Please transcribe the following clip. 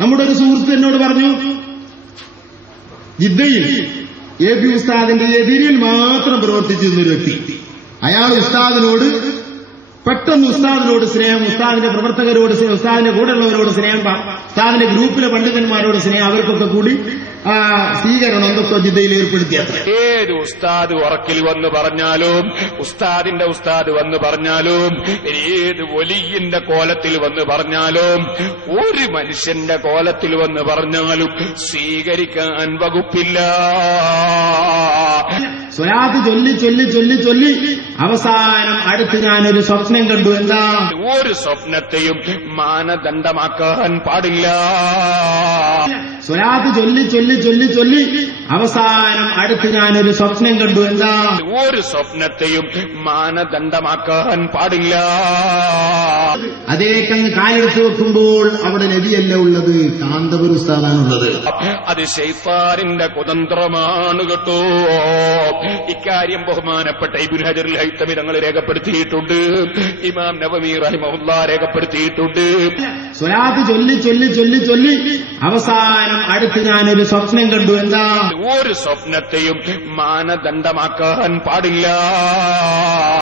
നമ്മുടെ ഒരു സുഹൃത്ത് എന്നോട് പറഞ്ഞു ജിദ്ദയിൽ എ പി ഉസ്താദിന്റെ എതിരിൽ മാത്രം പ്രവർത്തിച്ചിരുന്ന ഒരു വ്യക്തി. അയാൾ ഉസ്താദിനോട് പെട്ടെന്ന് ഉസ്താദിനോട് സ്നേഹം ഉസ്താദിന്റെ പ്രവർത്തകരോട് സ്നേഹം, ഉസ്താദിന്റെ കൂടെയുള്ളവരോട് സ്നേഹം ഉസ്താദിന്റെ ഗ്രൂപ്പിലെ പണ്ഡിതന്മാരോട് സ്നേഹം അവർക്കൊക്കെ കൂടി ആ, സ്വീകരണം എന്തൊക്കെ ജിദ്ദയിൽ ഏർപ്പെടുത്തിയത്ര ഏത് ഉസ്താദ് ഉറക്കിൽ വന്ന് പറഞ്ഞാലും ഉസ്താദിന്റെ ഉസ്താദ് വന്ന് പറഞ്ഞാലും ഏത് ഒലിയിന്റെ കോലത്തിൽ വന്ന് പറഞ്ഞാലും ഒരു മനുഷ്യന്റെ കോലത്തിൽ വന്ന് പറഞ്ഞാലും സ്വീകരിക്കാൻ വകുപ്പില്ല. സ്വലാത്ത് ചൊല്ലി ചൊല്ലി ചൊല്ലി ചൊല്ലി. അവസാനം അടുത്ത് ഞാനൊരു സ്വപ്നം കണ്ടു. എന്താ? ഒരു സ്വപ്നത്തെയും മാനദണ്ഡമാക്കാൻ പാടില്ല. സ്വലാത്ത് ചൊല്ലി ചൊല്ലി ചൊല്ലി ചൊല്ലി. അവസാനം അടുത്ത് ഞാനൊരു സ്വപ്നം കണ്ടു. എന്താ? ഒരു സ്വപ്നത്തെയും മാനദണ്ഡമാക്കാൻ പാടില്ല. അതേക്കങ്ങ് കാലെടുത്ത് വെക്കുമ്പോൾ അവിടെ നബിയല്ല ഉള്ളത്? കാന്തപുര ഉസ്താദാണുള്ളത് അത് ശൈഫാറിന്റെ കുതന്ത്രമാണ് കേട്ടോ. ഇക്കാര്യം ബഹുമാനപ്പെട്ട ഇബിൻ ഹജറുൽ ഹൈത്തമി തങ്ങൾ രേഖപ്പെടുത്തിയിട്ടുണ്ട്. ഇമാം നവമി റഹിമഹുല്ല രേഖപ്പെടുത്തിയിട്ടുണ്ട്. സ്വലാത്ത് ചൊല്ലി ചൊല്ലി ചൊല്ലി ചൊല്ലി. അവസാനം അടുത്ത് ഞാനൊരു സ്വപ്നം കണ്ടു. എന്താ? ഒരു സ്വപ്നത്തെയും മാനദണ്ഡമാക്കാൻ പാടില്ല.